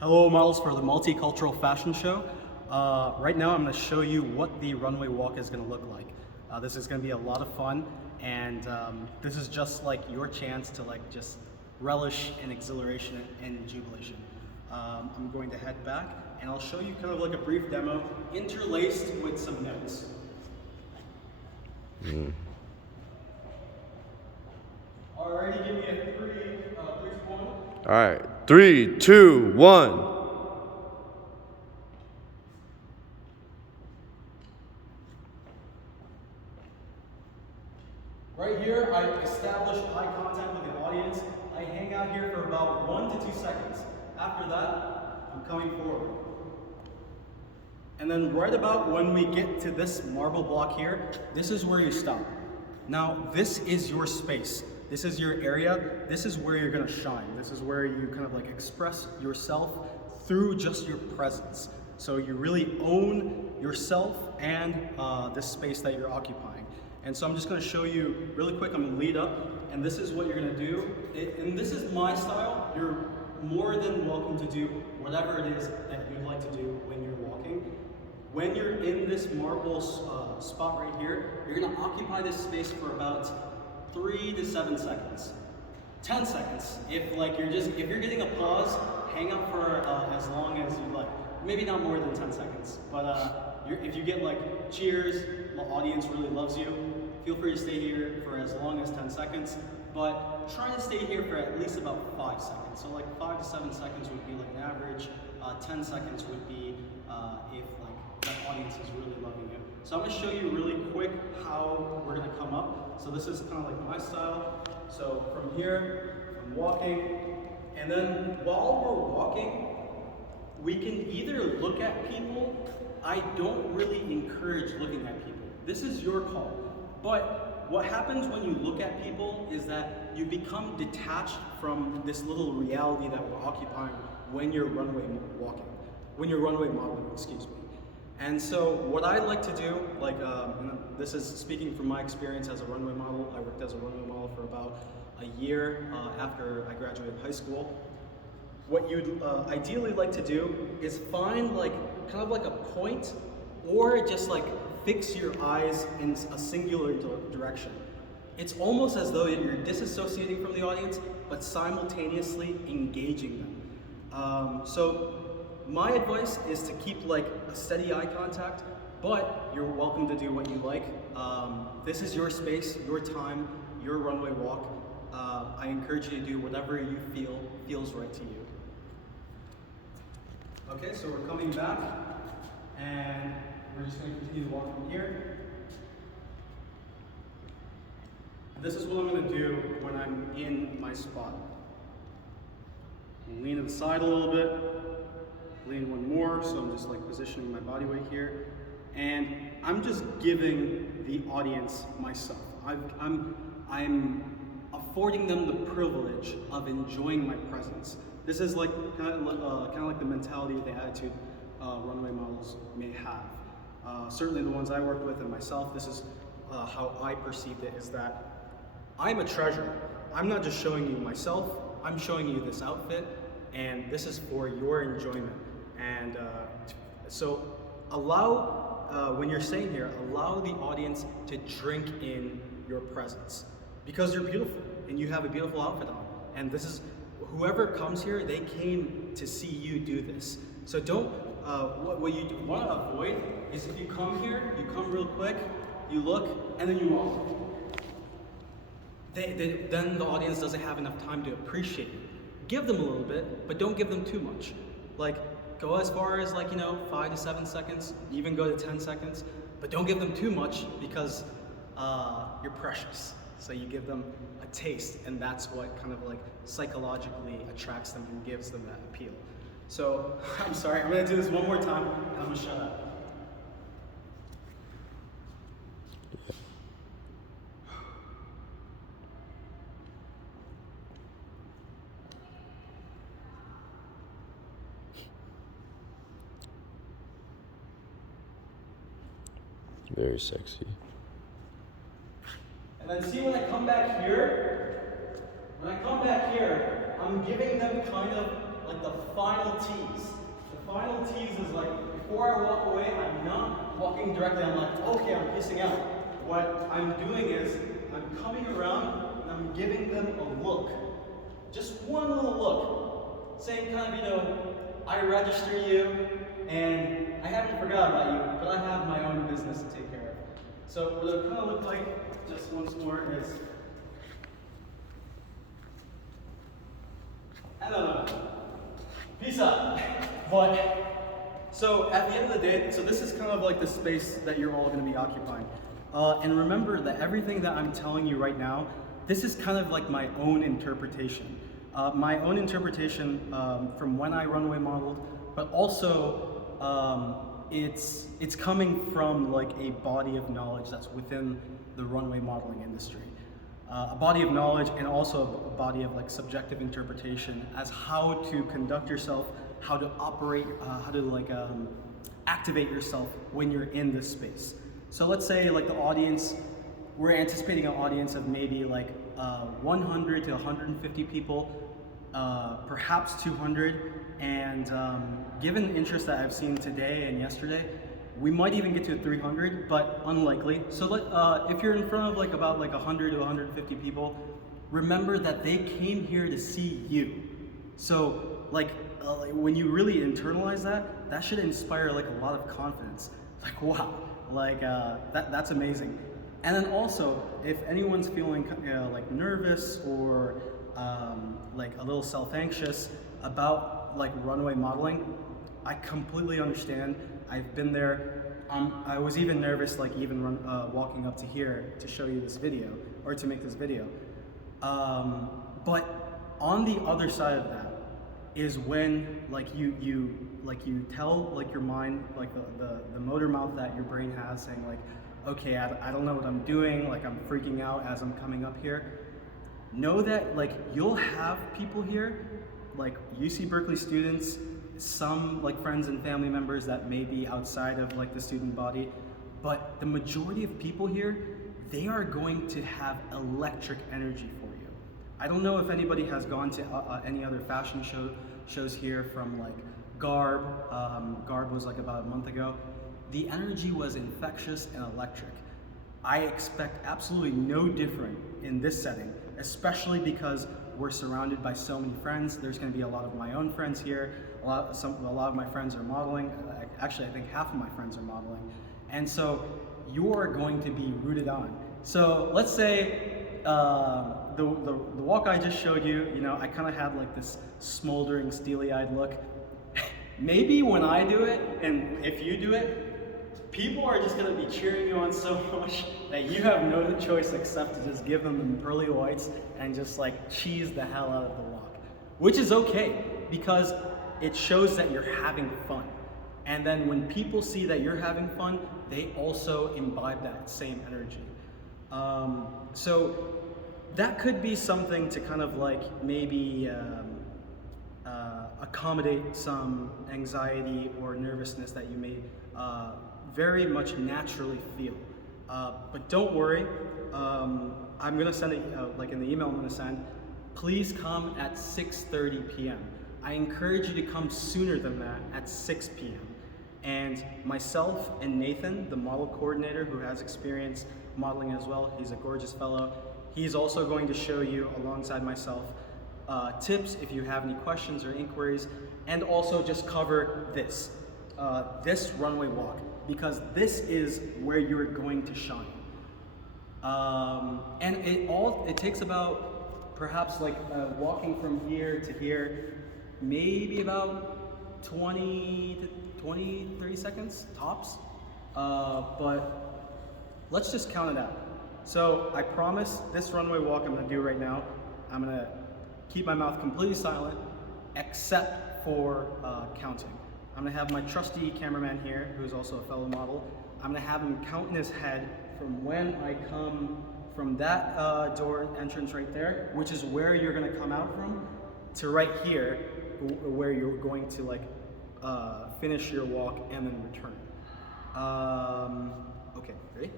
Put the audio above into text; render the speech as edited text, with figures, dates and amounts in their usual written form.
Hello models for the Multicultural Fashion Show. Right now I'm going to show you what the runway walk is going to look like. This is going to be a lot of fun, and this is just like your chance to just relish in exhilaration and jubilation. I'm going to head back and I'll show you kind of like a brief demo interlaced with some notes. Alrighty, give me a 3, 2, 1. All right, 3, 2, 1. Right here, I establish eye contact with the audience. I hang out here for about 1 to 2 seconds. After that, I'm coming forward. And then right about when we get to this marble block here, this is where you stop. Now, this is your space. This is your area. This is where you're gonna shine. This is where you kind of like express yourself through just your presence. So you really own yourself and this space that you're occupying. And so I'm just gonna show you really quick. I'm gonna lead up, and this is what you're gonna do. And this is my style. You're more than welcome to do whatever it is that you'd like to do when you're walking. When you're in this marble spot right here, you're gonna occupy this space for about 3 to 7 seconds. 10 seconds. If you're getting applause, hang out for as long as you like. Maybe not more than 10 seconds. But if you get like cheers, the audience really loves you, feel free to stay here for as long as 10 seconds. But try to stay here for at least about 5 seconds. So like 5 to 7 seconds would be like an average. 10 seconds would be if like the audience is really loving you. So I'm going to show you really quick how we're going to come up. So this is kind of like my style. So from here, I'm walking, and then while we're walking, we can either look at people. I don't really encourage looking at people. This is your call. But what happens when you look at people is that you become detached from this little reality that we're occupying when you're runway walking, when you're runway modeling, excuse me. And so what I like to do, this is speaking from my experience as a runway model. I worked as a runway model for about a year after I graduated high school. What you'd ideally like to do is find kind of like a point, or just like fix your eyes in a singular direction. It's almost as though you're disassociating from the audience, but simultaneously engaging them. So my advice is to keep like a steady eye contact, but you're welcome to do what you like. This is your space, your time, your runway walk. I encourage you to do whatever you feel feels right to you. Okay, so we're coming back, and we're just going to continue to walk from here. This is what I'm going to do when I'm in my spot. Lean to the side a little bit. Lean one more, so I'm just like positioning my body weight here. And I'm just giving the audience myself. I'm affording them the privilege of enjoying my presence. This is like kind of like the mentality, the attitude runway models may have. Certainly the ones I work with and myself, this is how I perceived it, is that I'm a treasure. I'm not just showing you myself, I'm showing you this outfit, and this is for your enjoyment. And so allow, when you're staying here, allow the audience to drink in your presence. Because you're beautiful, and you have a beautiful outfit on. And this is, whoever comes here, they came to see you do this. So don't, what you want to avoid is if you come here, you come real quick, you look, and then you walk. Then the audience doesn't have enough time to appreciate you. Give them a little bit, but don't give them too much. Like, go as far as 5 to 7 seconds, even go to 10 seconds, but don't give them too much because you're precious. So you give them a taste, and that's what kind of like psychologically attracts them and gives them that appeal. So, I'm sorry, I'm gonna do this one more time, and I'm gonna shut up. Very sexy. And then see, when I come back here, I'm giving them kind of like like the final tease. The final tease is like, before I walk away, I'm not walking directly, I'm like, okay, I'm pissing out. What I'm doing is, I'm coming around and I'm giving them a look. Just one little look. Saying kind of, you know, I register you, and I haven't forgotten about you, but I have my own business to take care of. So what it kind of look like, just once more, is, I don't know, peace out. But, so at the end of the day, so this is kind of like the space that you're all going to be occupying. And remember that everything that I'm telling you right now, this is kind of like my own interpretation. My own interpretation from when I runway modeled, but also it's coming from like a body of knowledge that's within the runway modeling industry. A body of knowledge and also a body of like subjective interpretation as how to conduct yourself, how to operate, how to like activate yourself when you're in this space. So let's say like the audience, we're anticipating an audience of maybe like 100 to 150 people, perhaps 200, and given the interest that I've seen today and yesterday, we might even get to 300, but unlikely. So if you're in front of like about like 100 to 150 people, remember that they came here to see you. So like when you really internalize that, that should inspire like a lot of confidence. Like wow, like that's amazing. And then also, if anyone's feeling like nervous or like a little self-anxious about like runway modeling, I completely understand. I've been there. I was even nervous, like even walking up to here to show you this video or to make this video. But on the other side of that is when like you tell like your mind, like the motor mouth that your brain has, saying like, okay, I don't know what I'm doing, like I'm freaking out as I'm coming up here. Know that like you'll have people here, like UC Berkeley students, some like friends and family members that may be outside of like the student body, but the majority of people here, they are going to have electric energy for you. I don't know if anybody has gone to any other fashion shows here from like Garb. Garb was like about a month ago. The energy was infectious and electric. I expect absolutely no different in this setting, especially because we're surrounded by so many friends. There's going to be a lot of my own friends here. A lot of my friends are modeling. Actually, I think half of my friends are modeling. And so you're going to be rooted on. So let's say the walk I just showed you, you know, I kind of had like this smoldering, steely-eyed look. Maybe when I do it, and if you do it, people are just gonna be cheering you on so much that you have no choice except to just give them the pearly whites and just like cheese the hell out of the walk. Which is okay, because it shows that you're having fun. And then when people see that you're having fun, they also imbibe that same energy. So that could be something to kind of like maybe accommodate some anxiety or nervousness that you may very much naturally feel. But don't worry, I'm gonna send it, like in the email I'm gonna send, please come at 6:30 p.m. I encourage you to come sooner than that at 6 p.m. And myself and Nathan, the model coordinator who has experience modeling as well, he's a gorgeous fellow, he's also going to show you alongside myself tips if you have any questions or inquiries, and also just cover this runway walk, because this is where you're going to shine. And it takes about perhaps like walking from here to here, maybe about 20 to 30 seconds tops, but let's just count it out. So I promise this runway walk I'm gonna do right now, I'm gonna keep my mouth completely silent except for counting. I'm gonna have my trusty cameraman here, who's also a fellow model. I'm gonna have him count in his head from when I come from that door entrance right there, which is where you're gonna come out from, to right here, where you're going to like finish your walk and then return. Okay, ready?